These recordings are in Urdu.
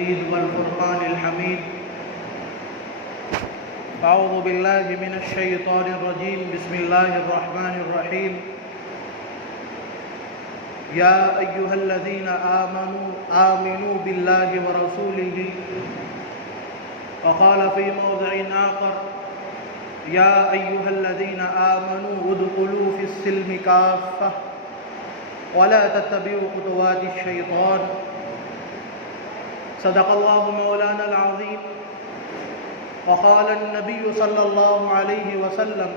المجيد والفرقان الحميد. أعوذ بالله من الشيطان الرجيم. بسم الله الرحمن الرحيم. يا أيها الذين آمنوا بالله ورسوله. وقال في موضع آخر: يا أيها الذين آمنوا ادخلوا في السلم كافة ولا تتبعوا خطوات الشيطان. صدق الله مولانا العظيم. وقال النبي صلى الله عليه وسلم: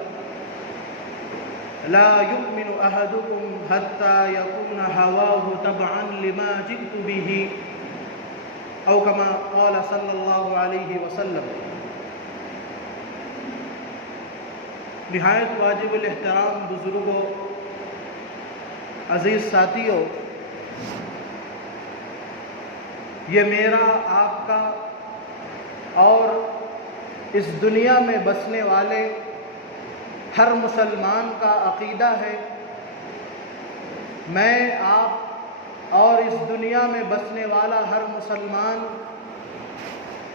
لا يؤمن أحدكم حتى يكون هواه تبعا لما جئت به، أو كما قال صلی اللہ علیہ وسلم. نہایت واجب الاحترام بزرگوں، عزیز ساتھیوں، یہ میرا، آپ کا اور اس دنیا میں بسنے والے ہر مسلمان کا عقیدہ ہے. میں، آپ اور اس دنیا میں بسنے والا ہر مسلمان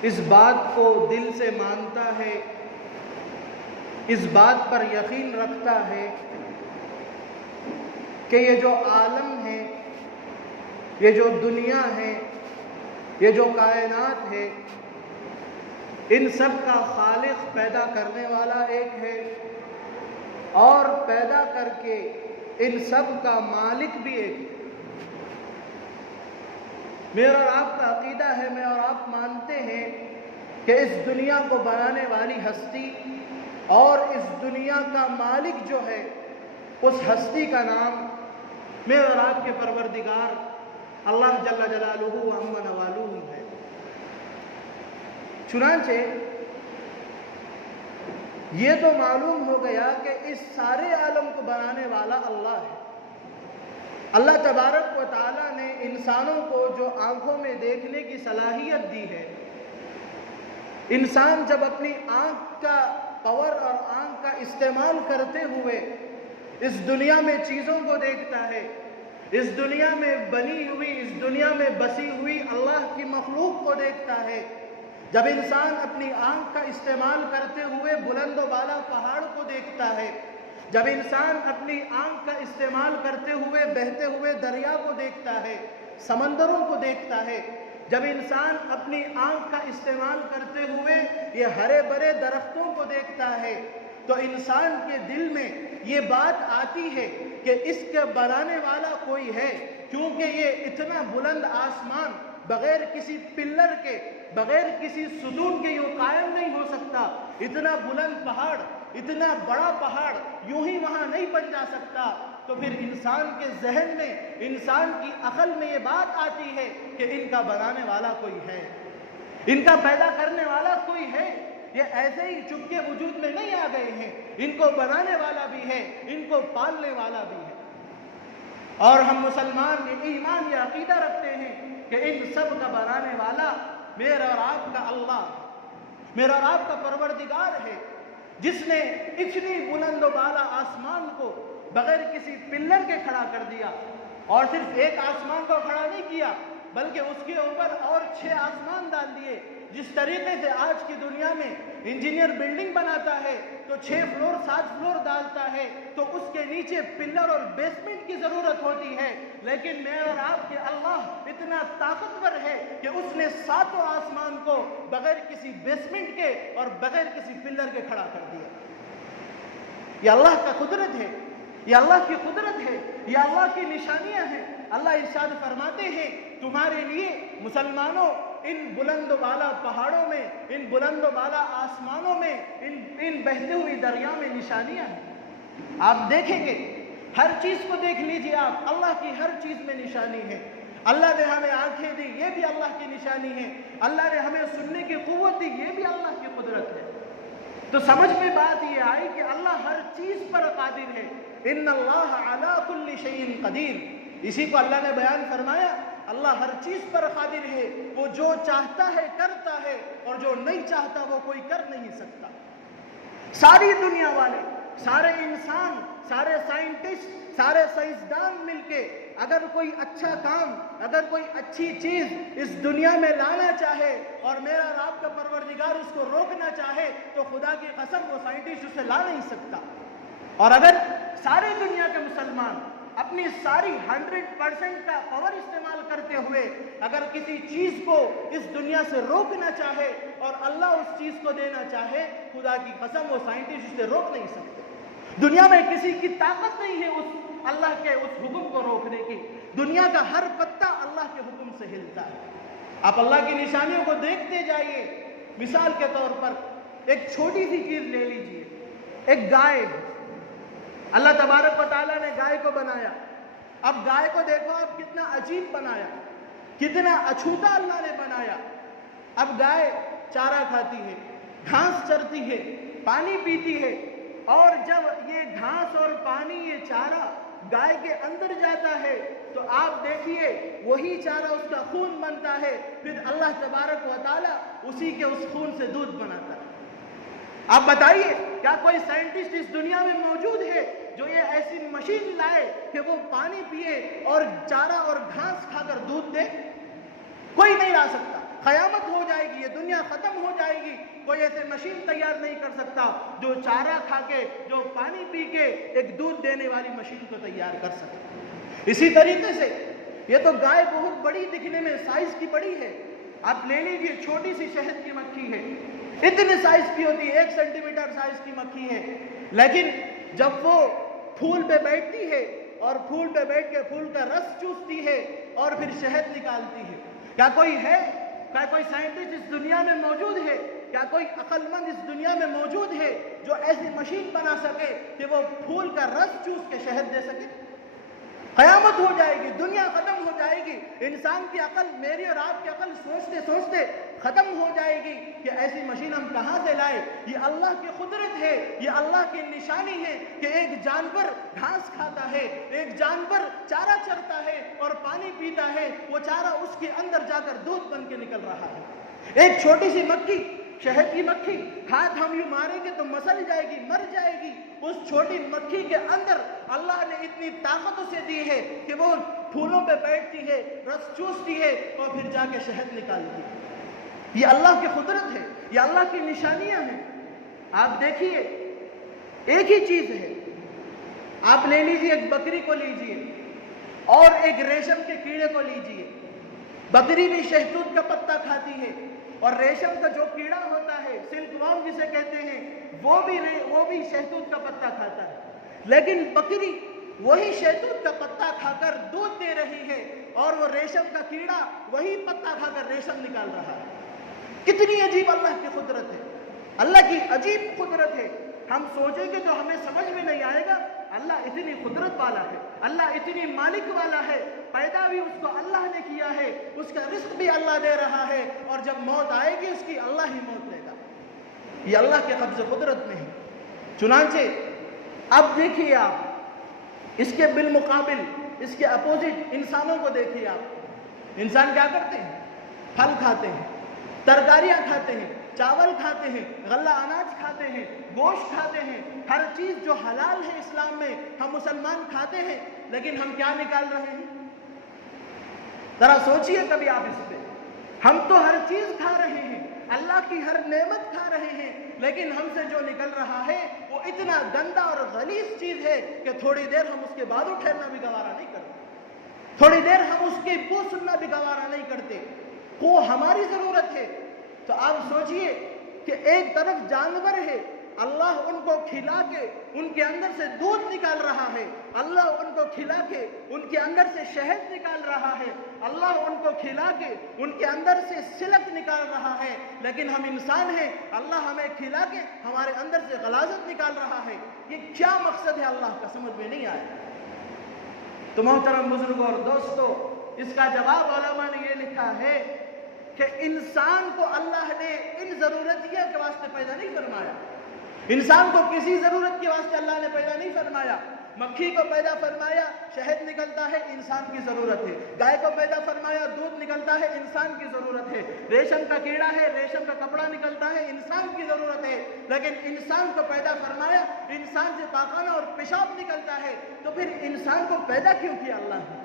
اس بات کو دل سے مانتا ہے، اس بات پر یقین رکھتا ہے کہ یہ جو عالم ہے، یہ جو دنیا ہے، یہ جو کائنات ہے، ان سب کا خالق، پیدا کرنے والا ایک ہے، اور پیدا کر کے ان سب کا مالک بھی ایک ہے. میرا اور آپ کا عقیدہ ہے، میں اور آپ مانتے ہیں کہ اس دنیا کو بنانے والی ہستی اور اس دنیا کا مالک جو ہے، اس ہستی کا نام میرے اور آپ کے پروردگار اللہ جل جلالہ و عم نوالہ ہے. چنانچہ یہ تو معلوم ہو گیا کہ اس سارے عالم کو بنانے والا اللہ ہے. اللہ تبارک و تعالیٰ نے انسانوں کو جو آنکھوں میں دیکھنے کی صلاحیت دی ہے، انسان جب اپنی آنکھ کا پاور اور آنکھ کا استعمال کرتے ہوئے اس دنیا میں چیزوں کو دیکھتا ہے، اس دنیا میں بنی ہوئی، اس دنیا میں بسی ہوئی اللہ کی مخلوق کو دیکھتا ہے، جب انسان اپنی آنکھ کا استعمال کرتے ہوئے بلند و بالا پہاڑ کو دیکھتا ہے، جب انسان اپنی آنکھ کا استعمال کرتے ہوئے بہتے ہوئے دریا کو دیکھتا ہے، سمندروں کو دیکھتا ہے، جب انسان اپنی آنکھ کا استعمال کرتے ہوئے یہ ہرے بھرے درختوں کو دیکھتا ہے، تو انسان کے دل میں یہ بات آتی ہے کہ اس کے بنانے والا کوئی ہے، کیونکہ یہ اتنا بلند آسمان بغیر کسی پلر کے، بغیر کسی ستون کے یوں قائم نہیں ہو سکتا. اتنا بلند پہاڑ، اتنا بڑا پہاڑ یوں ہی وہاں نہیں بن جا سکتا. تو پھر انسان کے ذہن میں، انسان کی عقل میں یہ بات آتی ہے کہ ان کا بنانے والا کوئی ہے، ان کا پیدا کرنے والا کوئی ہے. یہ ایسے ہی چپکے وجود میں نہیں آ گئے ہیں، ان کو بنانے والا بھی ہے، ان کو پالنے والا بھی ہے. اور ہم مسلمان یہ ایمان، یہ عقیدہ رکھتے ہیں کہ ان سب کا بنانے والا میرا اور آپ کا اللہ، میرا اور آپ کا پروردگار ہے، جس نے اتنی بلند و بالا آسمان کو بغیر کسی پلر کے کھڑا کر دیا. اور صرف ایک آسمان کو کھڑا نہیں کیا، بلکہ اس کے اوپر اور 6 آسمان ڈال دیے. جس طریقے سے آج کی دنیا میں انجینئر بلڈنگ بناتا ہے تو 6 فلور 7 فلور ڈالتا ہے، تو اس کے نیچے پلر اور بیسمنٹ کی ضرورت ہوتی ہے. لیکن میرے اور آپ کے اللہ اتنا طاقتور ہے کہ اس نے 7 آسمان کو بغیر کسی بیسمنٹ کے اور بغیر کسی پلر کے کھڑا کر دیا. یہ اللہ کا قدرت ہے، یہ اللہ کی قدرت ہے، یہ اللہ کی نشانیاں ہیں. اللہ ارشاد فرماتے ہیں تمہارے لیے مسلمانوں ان بلند و بالا پہاڑوں میں، ان بلند و بالا آسمانوں میں، ان بہتے ہوئی دریا میں نشانیاں ہیں. آپ دیکھیں گے، ہر چیز کو دیکھ لیجئے آپ، اللہ کی ہر چیز میں نشانی ہے. اللہ نے ہمیں آنکھیں دی، یہ بھی اللہ کی نشانی ہے. اللہ نے ہمیں سننے کی قوت دی، یہ بھی اللہ کی قدرت ہے. تو سمجھ میں بات یہ آئی کہ اللہ ہر چیز پر قادر ہے. ان اللہ علی کل شیء قدیر. اسی کو اللہ نے بیان فرمایا، اللہ ہر چیز پر قادر ہے. وہ جو چاہتا ہے کرتا ہے، اور جو نہیں چاہتا وہ کوئی کر نہیں سکتا. ساری دنیا والے، سارے انسان، سارے سائنٹسٹ، سارے سائنسدان مل کے اگر کوئی اچھا کام، اگر کوئی اچھی چیز اس دنیا میں لانا چاہے اور میرا اور آپ کا پروردگار اس کو روکنا چاہے تو خدا کی قسم وہ سائنٹسٹ اسے لا نہیں سکتا۔ اور اگر سارے دنیا کے مسلمان اپنی ساری 100% کا پاور استعمال کرتے ہوئے اگر کسی چیز کو اس دنیا سے روکنا چاہے اور اللہ اس چیز کو دینا چاہے، خدا کی قسم وہ سائنٹسٹ اسے روک نہیں سکتے۔ دنیا میں کسی کی طاقت نہیں ہے اس اللہ کے اس حکم کو روکنے کی۔ دنیا کا ہر پتا اللہ کے حکم سے ہلتا ہے۔ آپ اللہ کی نشانیوں کو دیکھتے جائیے۔ مثال کے طور پر ایک چھوٹی سی چیز لے لیجئے، ایک گائے۔ اللہ تبارک و تعالیٰ نے گائے کو بنایا۔ اب گائے کو دیکھو اب کتنا عجیب بنایا، کتنا اچھوتا اللہ نے بنایا۔ اب گائے چارہ کھاتی ہے، گھاس چرتی ہے، پانی پیتی ہے، اور جب یہ گھاس اور پانی، یہ چارہ گائے کے اندر جاتا ہے تو آپ دیکھیے وہی چارہ اس کا خون بنتا ہے، پھر اللہ تبارک و تعالیٰ اسی کے اس خون سے دودھ بناتا ہے۔ آپ بتائیے کیا کوئی سائنٹسٹ اس دنیا میں موجود ہے جو یہ ایسی مشین لائے کہ وہ پانی پیے اور چارہ اور گھاس کھا کر دودھ دے؟ کوئی نہیں لا سکتا۔ قیامت ہو جائے گی، یہ دنیا ختم ہو جائے گی، کوئی ایسے مشین تیار نہیں کر سکتا جو چارہ کھا کے، جو پانی پی کے ایک دودھ دینے والی مشین کو تیار کر سکے۔ اسی طریقے سے یہ تو گائے بہت بڑی دکھنے میں، سائز کی بڑی ہے۔ آپ لے لیجئے چھوٹی سی شہد کی مکھی ہے، اتنے سائز کی ہوتی ہے، 1 سینٹی میٹر سائز کی مکھی ہے، لیکن جب وہ پھول پہ بیٹھتی ہے اور پھول پہ بیٹھ کے پھول کا رس چوستی ہے اور پھر شہد نکالتی ہے، کیا کوئی ہے، کیا کوئی سائنٹسٹ اس دنیا میں موجود ہے، کیا کوئی عقل مند اس دنیا میں موجود ہے جو ایسی مشین بنا سکے کہ وہ پھول کا رس چوس کے شہد دے سکے؟ قیامت ہو جائے گی، دنیا ختم ہو جائے گی، انسان کی عقل، میری اور آپ کی عقل سوچتے سوچتے ختم ہو جائے گی کہ ایسی مشین ہم کہاں سے لائے۔ یہ اللہ کی قدرت ہے، یہ اللہ کی نشانی ہے کہ ایک جانور گھاس کھاتا ہے، ایک جانور چارہ چرتا ہے اور پانی پیتا ہے، وہ چارہ اس کے اندر جا کر دودھ بن کے نکل رہا ہے۔ ایک چھوٹی سی مکھی، شہد کی مکھی، ہاتھ ہم یوں ماریں گے تو مسل جائے گی، مر جائے گی۔ اس چھوٹی مکھی کے اندر اللہ نے اتنی طاقت اسے دی ہے کہ وہ پھولوں پہ بیٹھتی ہے، رس چوستی ہے اور پھر جا کے شہد نکالتی ہے۔ یہ اللہ کی قدرت ہے، یہ اللہ کی نشانیاں ہیں۔ آپ دیکھیے ایک ہی چیز ہے، آپ لے لیجئے ایک بکری کو لیجئے اور ایک ریشم کے کیڑے کو لیجئے۔ بکری بھی شہتوت کا پتا کھاتی ہے اور ریشم کا جو کیڑا ہوتا ہے، سلک ورم جسے کہتے ہیں، وہ بھی شہتوت کا پتا کھاتا ہے، لیکن بکری وہی شہتوت کا پتا کھا کر دودھ دے رہی ہے اور وہ ریشم کا کیڑا وہی پتا کھا کر ریشم نکال رہا ہے۔ کتنی عجیب اللہ کی قدرت ہے، اللہ کی عجیب قدرت ہے۔ ہم سوچیں گے تو ہمیں سمجھ میں نہیں آئے گا، اللہ اتنی قدرت والا ہے، اللہ اتنی مالک والا ہے، پیدا بھی اس کو اللہ نے کیا ہے، اس کا رزق بھی اللہ دے رہا ہے، اور جب موت آئے گی اس کی اللہ ہی موت لے گا۔ یہ اللہ کے قبض قدرت میں ہے۔ چنانچہ اب دیکھیے آپ اس کے بالمقابل، اس کے اپوزٹ انسانوں کو دیکھیے آپ۔ انسان کیا کرتے ہیں؟ پھل کھاتے ہیں، ترکاریاں کھاتے ہیں، چاول کھاتے ہیں، غلہ اناج کھاتے ہیں، گوشت کھاتے ہیں، ہر چیز جو حلال ہے اسلام میں ہم مسلمان کھاتے ہیں، لیکن ہم کیا نکال رہے ہیں؟ ذرا سوچئے کبھی آپ اس پہ۔ ہم تو ہر چیز کھا رہے ہیں، اللہ کی ہر نعمت کھا رہے ہیں، لیکن ہم سے جو نکل رہا ہے وہ اتنا گندا اور غلیظ چیز ہے کہ تھوڑی دیر ہم اس کے بازو ٹھہرنا بھی گوارا نہیں کرتے، تھوڑی دیر ہم اس کی بو سننا بھی گوارا نہیں کرتے۔ وہ ہماری ضرورت ہے۔ تو آپ سوچئے کہ ایک طرف جانور ہے، اللہ ان کو کھلا کے ان کے اندر سے دودھ نکال رہا ہے، اللہ ان کو کھلا کے ان کے اندر سے شہد نکال رہا ہے، اللہ ان کو کھلا کے ان کے اندر سے سلک نکال رہا ہے، لیکن ہم انسان ہیں، اللہ ہمیں کھلا کے ہمارے اندر سے غلاظت نکال رہا ہے۔ یہ کیا مقصد ہے اللہ کا، سمجھ میں نہیں آیا۔ تو محترم بزرگوں اور دوستو، اس کا جواب علماء نے یہ لکھا ہے کہ انسان کو اللہ نے ان ضرورتیوں کے واسطے پیدا نہیں فرمایا، انسان کو کسی ضرورت کے واسطے اللہ نے پیدا نہیں فرمایا، مکھی کو پیدا فرمایا، شہد نکلتا ہے، انسان کی ضرورت ہے۔ گائے کو پیدا فرمایا، دودھ نکلتا ہے، انسان کی ضرورت ہے۔ ریشم کا کیڑا ہے، ریشم کا کپڑا نکلتا ہے، انسان کی ضرورت ہے۔ لیکن انسان کو پیدا فرمایا، انسان سے پاخانہ اور پیشاب نکلتا ہے، تو پھر انسان کو پیدا کیوں کیا اللہ نے؟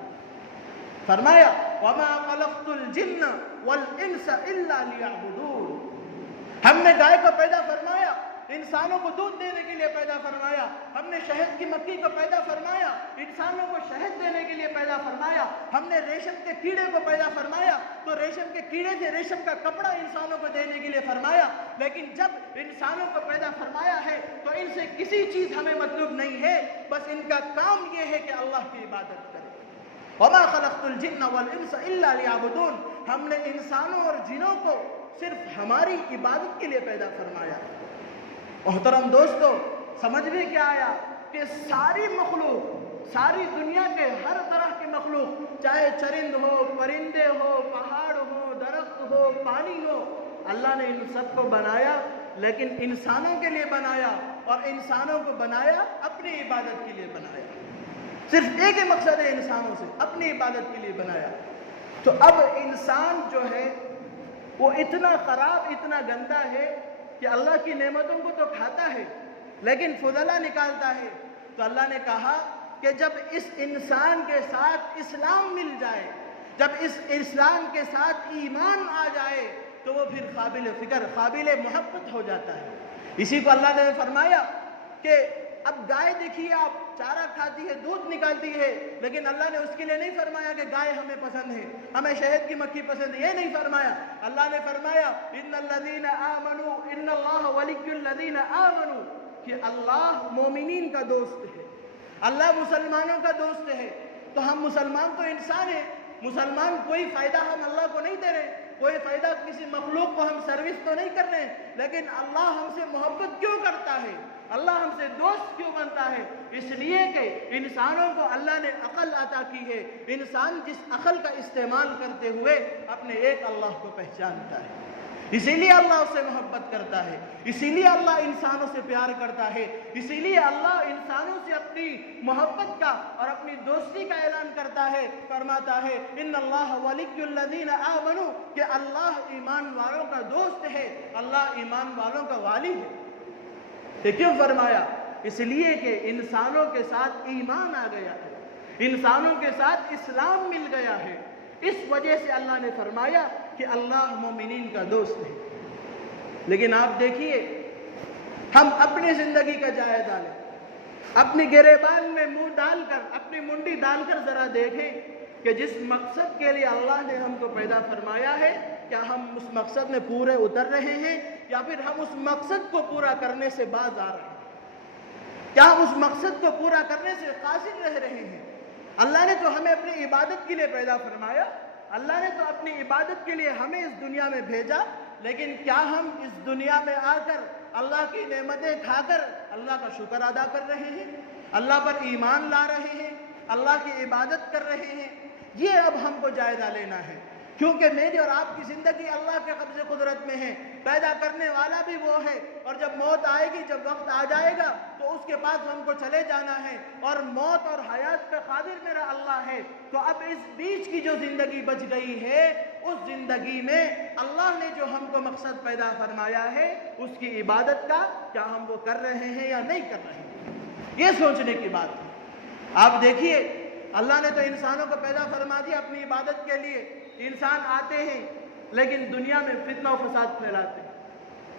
فرمایا وَمَا خَلَقْتُ الْجِنَّ وَالْإِنسَ إِلَّا لِيَعْبُدُونَ۔ ہم نے گائے کو پیدا فرمایا، انسانوں کو دودھ دینے کے لیے پیدا فرمایا۔ ہم نے شہد کی مکھی کو پیدا فرمایا، انسانوں کو شہد دینے کے لیے پیدا فرمایا۔ ہم نے ریشم کے کیڑے کو پیدا فرمایا، تو ریشم کے کیڑے سے ریشم کا کپڑا انسانوں کو دینے کے لیے فرمایا۔ لیکن جب انسانوں کو پیدا فرمایا ہے تو ان سے کسی چیز ہمیں مطلوب نہیں ہے، بس ان کا کام یہ ہے کہ اللہ کی عبادت کرے۔ وَمَا خَلَقْتُ الْجِنَّ وَالْإِنسَ إِلَّا لِيَعْبُدُونَ۔ ہم نے انسانوں اور جنوں کو صرف ہماری عبادت کے لیے پیدا فرمایا۔ محترم دوستو، سمجھ میں کیا آیا کہ ساری مخلوق، ساری دنیا کے ہر طرح کی مخلوق، چاہے چرند ہو، پرندے ہو، پہاڑ ہو، درخت ہو، پانی ہو، اللہ نے ان سب کو بنایا، لیکن انسانوں کے لیے بنایا، اور انسانوں کو بنایا اپنی عبادت کے لیے بنایا۔ صرف ایک ہی مقصد ہے انسانوں سے، اپنی عبادت کے لیے بنایا۔ تو اب انسان جو ہے وہ اتنا خراب، اتنا گندا ہے کہ اللہ کی نعمتوں کو تو کھاتا ہے لیکن فضلہ نکالتا ہے۔ تو اللہ نے کہا کہ جب اس انسان کے ساتھ اسلام مل جائے، جب اس اسلام کے ساتھ ایمان آ جائے، تو وہ پھر قابل فکر، قابل محبت ہو جاتا ہے۔ اسی کو اللہ نے فرمایا کہ اب گائے دیکھیے آپ، چارہ کھاتی ہے، دودھ نکالتی ہے، لیکن اللہ نے اس کے لیے نہیں فرمایا کہ گائے ہمیں پسند ہے، ہمیں شہد کی مکھی پسند ہے، یہ نہیں فرمایا۔ اللہ نے فرمایا ان الذین آمنوا ان اللہ ولی الذین آمنوا، کہ اللہ مومنین کا دوست ہے، اللہ مسلمانوں کا دوست ہے۔ تو ہم مسلمان تو انسان ہیں، مسلمان کوئی فائدہ ہم اللہ کو نہیں دے رہے، کوئی فائدہ کسی مخلوق کو ہم سروس تو نہیں کر رہے ہیں، لیکن اللہ ہم سے محبت کیوں کرتا ہے، اللہ ہم سے دوست کیوں بنتا ہے؟ اس لیے کہ انسانوں کو اللہ نے عقل عطا کی ہے، انسان جس عقل کا استعمال کرتے ہوئے اپنے ایک اللہ کو پہچانتا ہے، اسی لیے اللہ اس سے محبت کرتا ہے، اسی لیے اللہ انسانوں سے پیار کرتا ہے، اسی لیے اللہ انسانوں سے اپنی محبت کا اور اپنی دوستی کا اعلان کرتا ہے، فرماتا ہے ان اللہ ولی الذین آمنوا، کہ اللہ ایمان والوں کا دوست ہے، اللہ ایمان والوں کا والی ہے۔ یہ کیوں فرمایا؟ اس لیے کہ انسانوں کے ساتھ ایمان آ گیا ہے، انسانوں کے ساتھ اسلام مل گیا ہے، اس وجہ سے اللہ نے فرمایا کہ اللہ مومنین کا دوست ہے۔ لیکن آپ دیکھیے، ہم اپنی زندگی کا جائزہ لیں، اپنی گریبان میں منہ ڈال کر، اپنی منڈی ڈال کر ذرا دیکھیں کہ جس مقصد کے لیے اللہ نے ہم کو پیدا فرمایا ہے، کیا ہم اس مقصد میں پورے اتر رہے ہیں، یا پھر ہم اس مقصد کو پورا کرنے سے باز آ رہے ہیں؟ کیا ہم اس مقصد کو پورا کرنے سے قاصر رہ رہے ہیں؟ اللہ نے تو ہمیں اپنی عبادت کے لیے پیدا فرمایا، اللہ نے تو اپنی عبادت کے لیے ہمیں اس دنیا میں بھیجا، لیکن کیا ہم اس دنیا میں آ کر اللہ کی نعمتیں کھا کر اللہ کا شکر ادا کر رہے ہیں، اللہ پر ایمان لا رہے ہیں، اللہ کی عبادت کر رہے ہیں؟ یہ اب ہم کو جائزہ لینا ہے، کیونکہ میری اور آپ کی زندگی اللہ کے قبضے قدرت میں ہے، پیدا کرنے والا بھی وہ ہے، اور جب موت آئے گی، جب وقت آ جائے گا تو اس کے پاس ہم کو چلے جانا ہے، اور موت اور حیات پہ قادر میرا اللہ ہے۔ تو اب اس بیچ کی جو زندگی بچ گئی ہے، اس زندگی میں اللہ نے جو ہم کو مقصد پیدا فرمایا ہے، اس کی عبادت کا کیا ہم وہ کر رہے ہیں یا نہیں کر رہے ہیں؟ یہ سوچنے کی بات ہے۔ آپ دیکھیے، اللہ نے تو انسانوں کو پیدا فرما دیا اپنی عبادت کے لیے، انسان آتے ہیں لیکن دنیا میں فتنہ و فساد پھیلاتے ہیں۔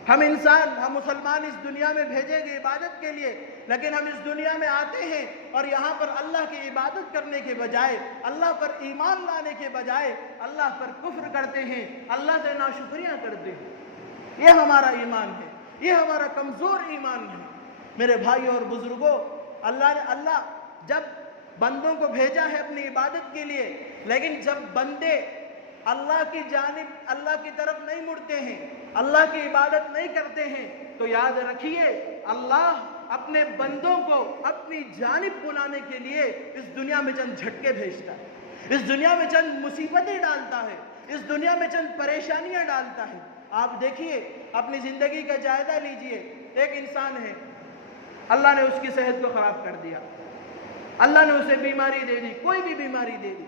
ہم انسان، ہم مسلمان اس دنیا میں بھیجے گئے عبادت کے لیے، لیکن ہم اس دنیا میں آتے ہیں اور یہاں پر اللہ کی عبادت کرنے کے بجائے، اللہ پر ایمان لانے کے بجائے اللہ پر کفر کرتے ہیں، اللہ سے ناشکریاں کرتے ہیں۔ یہ ہمارا ایمان ہے، یہ ہمارا کمزور ایمان ہے۔ میرے بھائیوں اور بزرگوں، اللہ جب بندوں کو بھیجا ہے اپنی عبادت کے لیے، لیکن جب بندے اللہ کی جانب، اللہ کی طرف نہیں مڑتے ہیں، اللہ کی عبادت نہیں کرتے ہیں، تو یاد رکھیے اللہ اپنے بندوں کو اپنی جانب بلانے کے لیے اس دنیا میں چند جھٹکے بھیجتا ہے، اس دنیا میں چند مصیبتیں ڈالتا ہے، اس دنیا میں چند پریشانیاں ڈالتا ہے۔ آپ دیکھیے، اپنی زندگی کا جائزہ لیجئے، ایک انسان ہے، اللہ نے اس کی صحت کو خراب کر دیا، اللہ نے اسے بیماری دے دی، کوئی بھی بیماری دے دی۔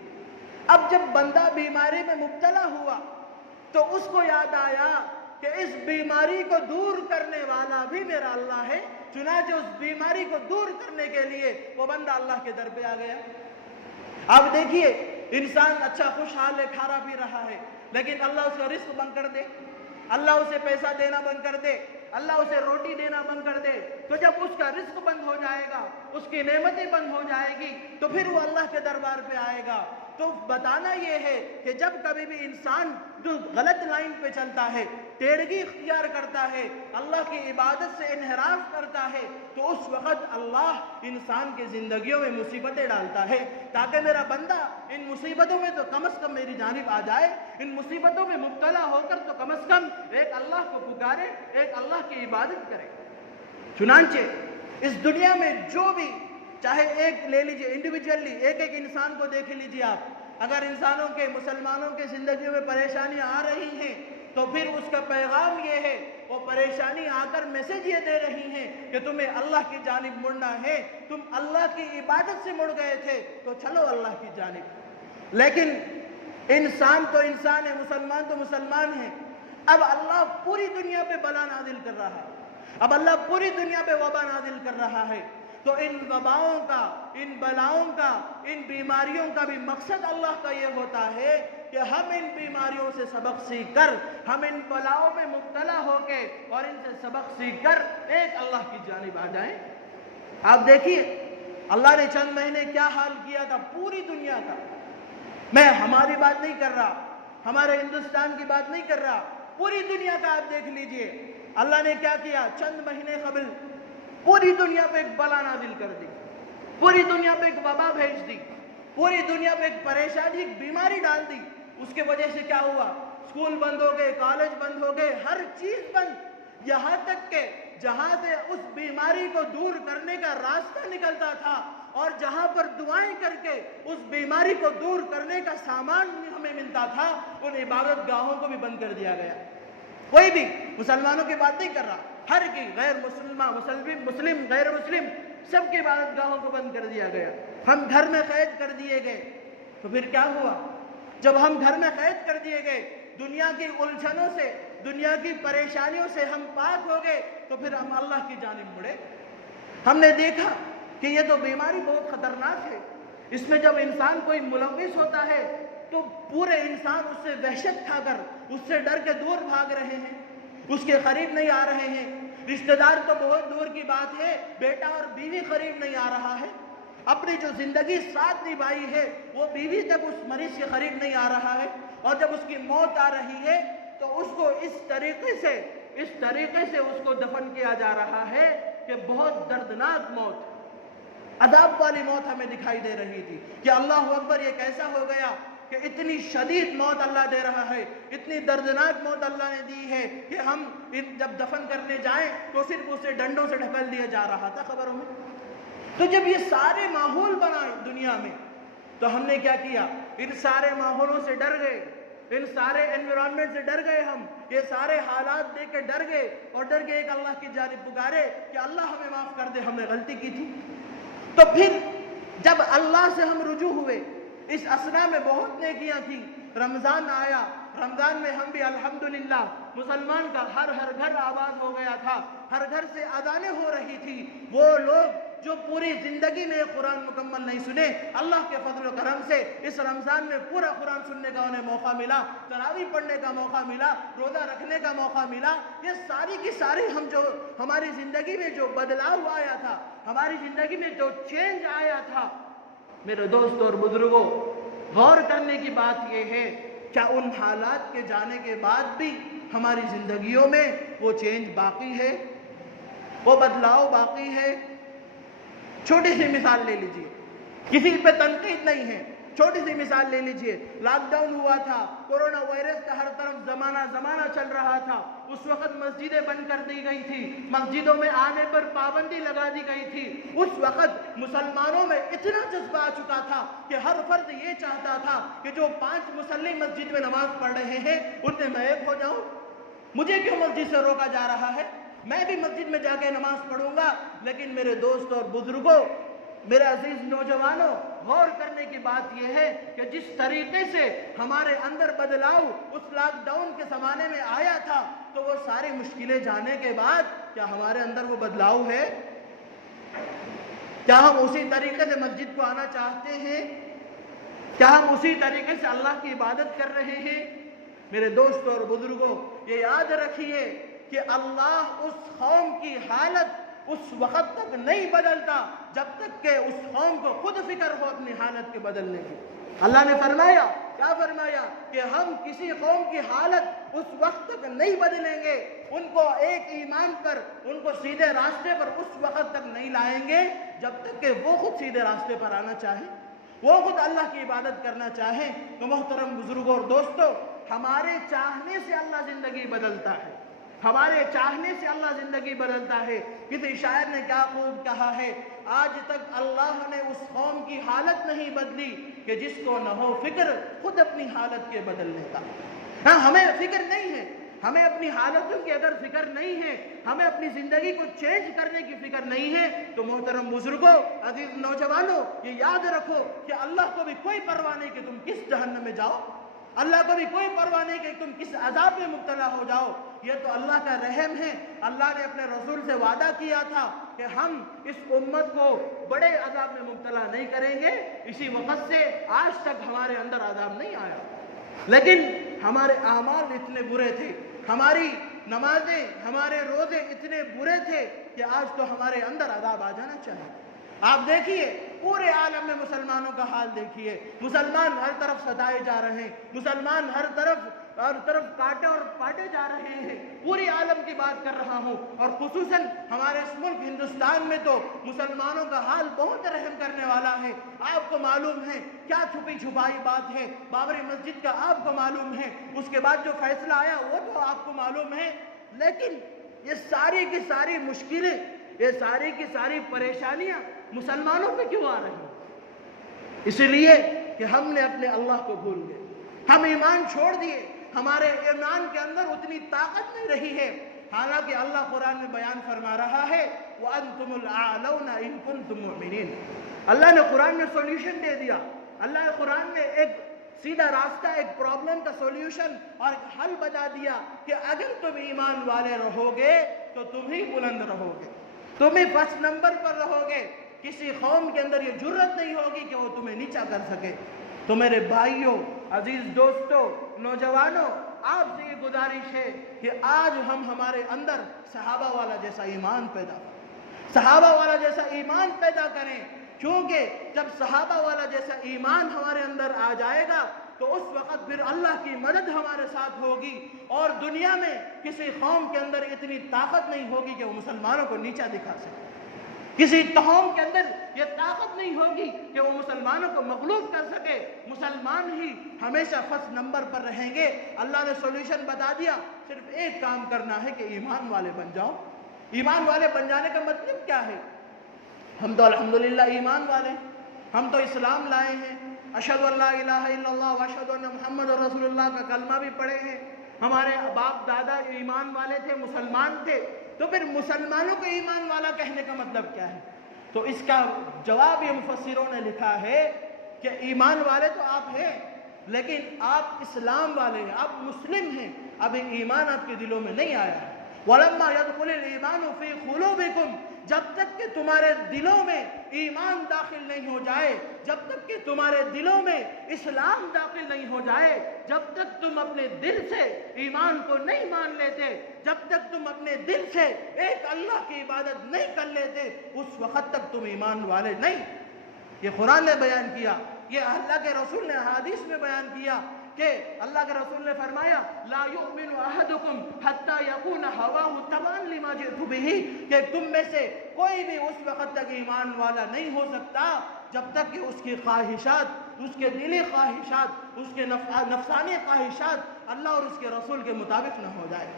اب جب بندہ بیماری میں مبتلا ہوا تو اس کو یاد آیا کہ اس بیماری کو دور کرنے والا بھی میرا اللہ ہے، چنانچہ اس بیماری کو دور کرنے کے لیے وہ بندہ اللہ کے در پہ آ گیا۔ اب دیکھیے، انسان اچھا خوشحال ہے، کھا رہا پی رہا ہے، لیکن اللہ اس کا رزق بند کر دے، اللہ اسے پیسہ دینا بند کر دے، اللہ اسے روٹی دینا بند کر دے، تو جب اس کا رزق بند ہو جائے گا، اس کی نعمتیں بند ہو جائے گی، تو پھر وہ اللہ کے دربار پہ آئے گا۔ تو بتانا یہ ہے کہ جب کبھی بھی انسان جو غلط لائن پہ چلتا ہے، ٹیڑھگی اختیار کرتا ہے، اللہ کی عبادت سے انحراف کرتا ہے، تو اس وقت اللہ انسان کی زندگیوں میں مصیبتیں ڈالتا ہے، تاکہ میرا بندہ ان مصیبتوں میں تو کم از کم میری جانب آ جائے، ان مصیبتوں میں مبتلا ہو کر تو کم از کم ایک اللہ کو پکارے، ایک اللہ کی عبادت کرے۔ چنانچہ اس دنیا میں جو بھی، چاہے ایک لے لیجئے انڈیویجولی، ایک ایک انسان کو دیکھ لیجئے آپ، اگر انسانوں کے، مسلمانوں کے زندگیوں میں پریشانیاں آ رہی ہیں تو پھر اس کا پیغام یہ ہے، وہ پریشانی آ کر میسج یہ دے رہی ہیں کہ تمہیں اللہ کی جانب مڑنا ہے، تم اللہ کی عبادت سے مڑ گئے تھے تو چلو اللہ کی جانب۔ لیکن انسان تو انسان ہے، مسلمان تو مسلمان ہے، اب اللہ پوری دنیا پہ بلا نازل کر رہا ہے، اب اللہ پوری دنیا پہ وبا نازل کر رہا ہے، تو ان وباؤں کا، ان بلاؤں کا، ان بیماریوں کا بھی مقصد اللہ کا یہ ہوتا ہے کہ ہم ان بیماریوں سے سبق سیکھ کر، ہم ان بلاؤں میں مبتلا ہو کے اور ان سے سبق سیکھ کر ایک اللہ کی جانب آ جائیں۔ آپ دیکھیے اللہ نے چند مہینے کیا حال کیا تھا پوری دنیا کا۔ میں ہماری بات نہیں کر رہا، ہمارے ہندوستان کی بات نہیں کر رہا، پوری دنیا کا آپ دیکھ لیجئے اللہ نے کیا کیا۔ چند مہینے قبل پوری دنیا پہ ایک بلا نازل کر دی، پوری دنیا پہ ایک وبا بھیج دی، پوری دنیا پہ ایک پریشانی، ایک بیماری ڈال دی۔ اس کے وجہ سے کیا ہوا؟ اسکول بند ہو گئے، کالج بند ہو گئے، ہر چیز بند، یہاں تک کہ جہاں سے اس بیماری کو دور کرنے کا راستہ نکلتا تھا اور جہاں پر دعائیں کر کے اس بیماری کو دور کرنے کا سامان ہمیں ملتا تھا، ان عبادت گاہوں کو بھی بند کر دیا گیا۔ کوئی بھی مسلمانوں کی بات نہیں کر رہا، ہر کی، غیر مسلمہ، مسلم، غیر مسلم، سب کی عبادت گاہوں کو بند کر دیا گیا۔ ہم گھر میں قید کر دیے گئے۔ تو پھر کیا ہوا؟ جب ہم گھر میں قید کر دیے گئے، دنیا کی الجھنوں سے، دنیا کی پریشانیوں سے ہم پاک ہو گئے، تو پھر ہم اللہ کی جانب مڑے۔ ہم نے دیکھا کہ یہ تو بیماری بہت خطرناک ہے، اس میں جب انسان کوئی ملوث ہوتا ہے تو پورے انسان اس سے وحشت کھا کر، اس سے ڈر کے دور بھاگ رہے ہیں، اس کے قریب نہیں آ رہے ہیں۔ رشتہ دار تو بہت دور کی بات ہے، بیٹا اور بیوی قریب نہیں آ رہا ہے، اپنی جو زندگی ساتھ نبھائی ہے وہ بیوی تک اس مریض کے قریب نہیں آ رہا ہے، اور جب اس کی موت آ رہی ہے تو اس کو اس طریقے سے اس کو دفن کیا جا رہا ہے کہ بہت دردناک موت، عذاب والی موت ہمیں دکھائی دے رہی تھی کہ اللہ اکبر، یہ کیسا ہو گیا کہ اتنی شدید موت اللہ دے رہا ہے، اتنی دردناک موت اللہ نے دی ہے کہ ہم جب دفن کرنے جائیں تو صرف اسے ڈنڈوں سے ڈھکل دیا جا رہا تھا خبروں میں۔ تو جب یہ سارے ماحول بنا دنیا میں تو ہم نے کیا کیا؟ ان سارے ماحولوں سے ڈر گئے، ان سارے انوائرمنٹ سے ڈر گئے، ہم یہ سارے حالات دیکھ کے ڈر گئے، اور ڈر کے ایک اللہ کی جانب پکارے کہ اللہ ہمیں معاف کر دے، ہم نے غلطی کی تھی۔ تو پھر جب اللہ سے ہم رجوع ہوئے، اس اسنا میں بہت نیکیاں تھیں، رمضان آیا، رمضان میں ہم بھی الحمدللہ مسلمان کا ہر گھر آباد ہو گیا تھا، ہر گھر سے اذانیں ہو رہی تھی۔ وہ لوگ جو پوری زندگی میں قرآن مکمل نہیں سنے، اللہ کے فضل و کرم سے اس رمضان میں پورا قرآن سننے کا انہیں موقع ملا، تراویح پڑھنے کا موقع ملا، روزہ رکھنے کا موقع ملا۔ یہ ساری کی ساری ہماری زندگی میں جو بدلاؤ آیا تھا، ہماری زندگی میں جو چینج آیا تھا، میرے دوست اور بزرگوں، غور کرنے کی بات یہ ہے، کیا ان حالات کے جانے کے بعد بھی ہماری زندگیوں میں وہ چینج باقی ہے، وہ بدلاؤ باقی ہے؟ چھوٹی سی مثال لے لیجئے، کسی پہ تنقید نہیں ہے، چھوٹی سی مثال لے لیجئے، لاک ڈاؤن ہوا تھا، کورونا وائرس کا ہر طرف زمانہ چل رہا تھا، اس وقت مسجدیں بند کر دی گئی تھی، مسجدوں میں آنے پر پابندی لگا دی گئی تھی۔ اس وقت مسلمانوں میں اتنا جذبہ آ چکا تھا کہ ہر فرد یہ چاہتا تھا کہ جو 5 مصلی مسجد میں نماز پڑھ رہے ہیں ان میں میں ایک ہو جاؤں، مجھے کیوں مسجد سے روکا جا رہا ہے، میں بھی مسجد میں جا کے نماز پڑھوں گا۔ لیکن میرے دوست اور بزرگوں، میرے عزیز نوجوانوں، غور کرنے کی بات یہ ہے کہ جس طریقے سے ہمارے اندر بدلاؤ اس لاک ڈاؤن کے زمانے میں آیا تھا، تو وہ ساری مشکلیں جانے کے بعد کیا ہمارے اندر وہ بدلاؤ ہے؟ کیا ہم اسی طریقے سے مسجد کو آنا چاہتے ہیں؟ کیا ہم اسی طریقے سے اللہ کی عبادت کر رہے ہیں؟ میرے دوستوں اور بزرگوں، یہ یاد رکھیے کہ اللہ اس قوم کی حالت اس وقت تک نہیں بدلتا جب تک کہ اس قوم کو خود فکر ہو اپنی حالت کے بدلنے کی۔ اللہ نے فرمایا، کیا فرمایا؟ کہ ہم کسی قوم کی حالت اس وقت تک نہیں بدلیں گے، ان کو ایک ایمان پر، ان کو سیدھے راستے پر اس وقت تک نہیں لائیں گے جب تک کہ وہ خود سیدھے راستے پر آنا چاہیں، وہ خود اللہ کی عبادت کرنا چاہیں۔ تو محترم بزرگوں اور دوستوں، ہمارے چاہنے سے اللہ زندگی بدلتا ہے، ہمارے چاہنے سے اللہ زندگی بدلتا ہے۔ کسی شاعر نے کیا خوب کہا ہے، آج تک اللہ نے اس قوم کی حالت نہیں بدلی کہ جس کو نہ ہو فکر خود اپنی حالت کے بدلنے کا۔ ہاں، ہمیں فکر نہیں ہے، ہمیں اپنی حالتوں کی اگر فکر نہیں ہے، ہمیں اپنی زندگی کو چینج کرنے کی فکر نہیں ہے، تو محترم بزرگوں، عزیز نوجوانوں، یہ یاد رکھو کہ اللہ کو بھی کوئی پرواہ نہیں کہ تم کس جہنم میں جاؤ، اللہ کو بھی کوئی پرواہ نہیں کہ تم کس عذاب میں مبتلا ہو جاؤ۔ یہ تو اللہ کا رحم ہے۔ اللہ نے اپنے رسول سے وعدہ کیا تھا کہ ہم اس امت کو بڑے عذاب میں مبتلا نہیں کریں گے، اسی وقت سے آج تک ہمارے اندر عذاب نہیں آیا، لیکن ہمارے اعمال اتنے برے تھے، ہماری نمازیں، ہمارے روزے اتنے برے تھے کہ آج تو ہمارے اندر عذاب آ جانا چاہیے۔ آپ دیکھیے پورے عالم میں مسلمانوں کا حال دیکھیے، مسلمان ہر طرف ستائے جا رہے ہیں، مسلمان ہر طرف کاٹے اور پاٹے جا رہے ہیں۔ پوری عالم کی بات کر رہا ہوں، اور خصوصاً ہمارے اس ملک ہندوستان میں تو مسلمانوں کا حال بہت رحم کرنے والا ہے۔ آپ کو معلوم ہے کیا چھپی چھپائی بات ہے، بابری مسجد کا آپ کو معلوم ہے، اس کے بعد جو فیصلہ آیا وہ تو آپ کو معلوم ہے، لیکن یہ ساری کی ساری مشکلیں، یہ ساری کی ساری پریشانیاں مسلمانوں پہ کیوں آ رہی ہیں؟ اس لیے کہ ہم نے اپنے اللہ کو بھول گئے، ہم ایمان چھوڑ دیے، ہمارے ایمان کے اندر اتنی طاقت نہیں رہی ہے۔ حالانکہ اللہ قرآن میں بیان فرما رہا ہے وَأَنْتُمُ الْأَعْلَوْنَ إِن كُنتُم مُؤْمِنِينَ۔ اللہ نے قرآن میں سولوشن دے دیا، اللہ نے قرآن میں ایک سیدھا راستہ، ایک پرابلم کا سولوشن اور حل بتا دیا کہ اگر تم ایمان والے رہو گے تو تم ہی بلند رہو گے، تم ہی فرسٹ نمبر پر رہو گے، کسی قوم کے اندر یہ جرت نہیں ہوگی کہ وہ تمہیں نیچا کر سکے۔ تو میرے بھائیوں، عزیز دوستوں، نوجوانوں، آپ سے یہ گزارش ہے کہ آج ہم ہمارے اندر صحابہ والا جیسا ایمان پیدا کریں، کیونکہ جب صحابہ والا جیسا ایمان ہمارے اندر آ جائے گا تو اس وقت پھر اللہ کی مدد ہمارے ساتھ ہوگی، اور دنیا میں کسی قوم کے اندر اتنی طاقت نہیں ہوگی کہ وہ مسلمانوں کو نیچا دکھا سکے، کسی قوم کے اندر یہ طاقت نہیں ہوگی کہ وہ مسلمانوں کو مغلوب کر سکے، مسلمان ہی ہمیشہ فرسٹ نمبر پر رہیں گے۔ اللہ نے سولوشن بتا دیا، صرف ایک کام کرنا ہے کہ ایمان والے بن جاؤ۔ ایمان والے بن جانے کا مطلب کیا ہے؟ ہم تو الحمدللہ ایمان والے، ہم تو اسلام لائے ہیں، اشہد ان لا الہ الا اللہ واشہد ان محمد رسول اللہ کا کلمہ بھی پڑھے ہیں، ہمارے باپ دادا ایمان والے تھے، مسلمان تھے، تو پھر مسلمانوں کو ایمان والا کہنے کا مطلب کیا ہے؟ تو اس کا جواب یہ مفسروں نے لکھا ہے کہ ایمان والے تو آپ ہیں، لیکن آپ اسلام والے ہیں، آپ مسلم ہیں، ابھی ایمان آپ کے دلوں میں نہیں آیا ہے۔ وَلَمَّا يَدْخُلِ الْإِيمَانُ فِي قُلُوبِكُمْ، جب تک کہ تمہارے دلوں میں ایمان داخل نہیں ہو جائے، جب تک کہ تمہارے دلوں میں اسلام داخل نہیں ہو جائے، جب تک تم اپنے دل سے ایمان کو نہیں مان لیتے، جب تک تم اپنے دل سے ایک اللہ کی عبادت نہیں کر لیتے، اس وقت تک تم ایمان والے نہیں۔ یہ قرآن نے بیان کیا، یہ اللہ کے رسول نے حدیث میں بیان کیا کہ اللہ کے رسول نے فرمایا لا یؤمن احدکم حتی یکون ہواہ تبعا لما جئت بہ، کہ تم میں سے کوئی بھی اس وقت تک ایمان والا نہیں ہو سکتا جب تک کہ اس کی خواہشات، اس کے دلی خواہشات، اس کے نفسانی خواہشات اللہ اور اس کے رسول کے مطابق نہ ہو جائے۔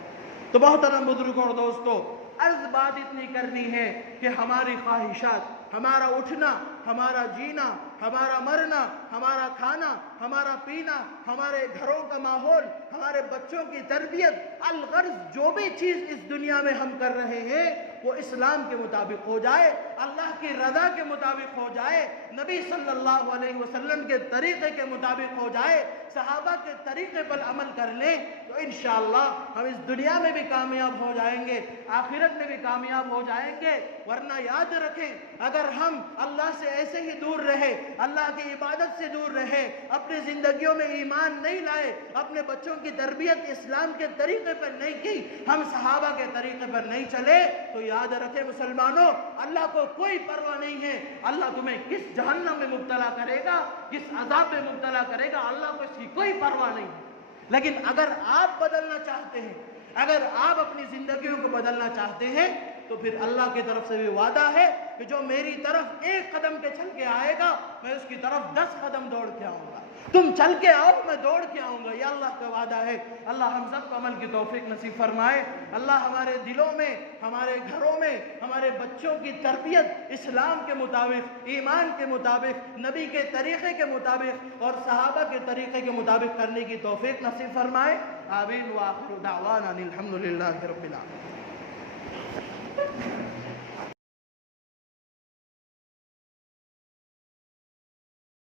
تو محترم بزرگوں اور دوستوں، عرض بات اتنی کرنی ہے کہ ہماری خواہشات، ہمارا اٹھنا، ہمارا جینا، ہمارا مرنا، ہمارا کھانا، ہمارا پینا، ہمارے گھروں کا ماحول، ہمارے بچوں کی تربیت، الغرض جو بھی چیز اس دنیا میں ہم کر رہے ہیں وہ اسلام کے مطابق ہو جائے، اللہ کی رضا کے مطابق ہو جائے، نبی صلی اللہ علیہ وسلم کے طریقے کے مطابق ہو جائے، صحابہ کے طریقے پر عمل کر لیں تو انشاءاللہ ہم اس دنیا میں بھی کامیاب ہو جائیں گے، آخرت میں بھی کامیاب ہو جائیں گے۔ ورنہ یاد رکھیں، اگر ہم اللہ سے ایسے ہی دور رہے، اللہ کی عبادت سے دور رہے، اپنی زندگیوں میں ایمان نہیں لائے، اپنے بچوں کی تربیت اسلام کے طریقے پر نہیں کی، ہم صحابہ کے طریقے پر نہیں چلے، تو یاد رکھیں مسلمانوں، اللہ کو کوئی پرواہ نہیں ہے اللہ تمہیں کس جہنم میں مبتلا کرے گا، کس عذاب میں مبتلا کرے گا، اللہ کو اس کی کوئی پرواہ نہیں ہے۔ لیکن اگر آپ بدلنا چاہتے ہیں، اگر آپ اپنی زندگیوں کو بدلنا چاہتے ہیں، تو پھر اللہ کی طرف سے بھی وعدہ ہے کہ جو میری طرف ایک قدم کے چل کے آئے گا، میں اس کی طرف 10 قدم دوڑ کے آؤں گا۔ تم چل کے آؤ، میں دوڑ کے آؤں گا، یہ اللہ کا وعدہ ہے۔ اللہ ہم سب کو عمل کی توفیق نصیب فرمائے۔ اللہ ہمارے دلوں میں، ہمارے گھروں میں، ہمارے بچوں کی تربیت اسلام کے مطابق، ایمان کے مطابق، نبی کے طریقے کے مطابق اور صحابہ کے طریقے کے مطابق کرنے کی توفیق نصیب فرمائے۔ آمین وآخر دعوانا الحمدللہ رب العالمین۔